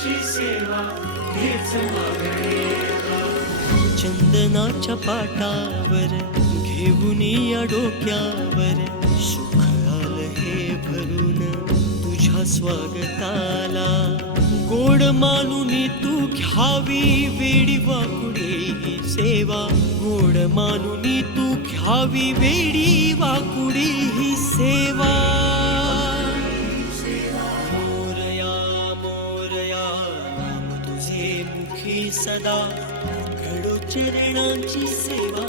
चरणांची सेवा हेच मागणे चंदनाच्या पाटावर घेऊन या डोक्यावर सुख आलं हे भरून तुझ्या स्वागताला गोड मानून तू घ्यावी वेडी वाकुडी ही सेवा गोड मानून तू घ्यावी वेडी वाकुडी ही सेवा मोरया मोरया नाम तुझे मुखी सदा घडो चरणांची सेवा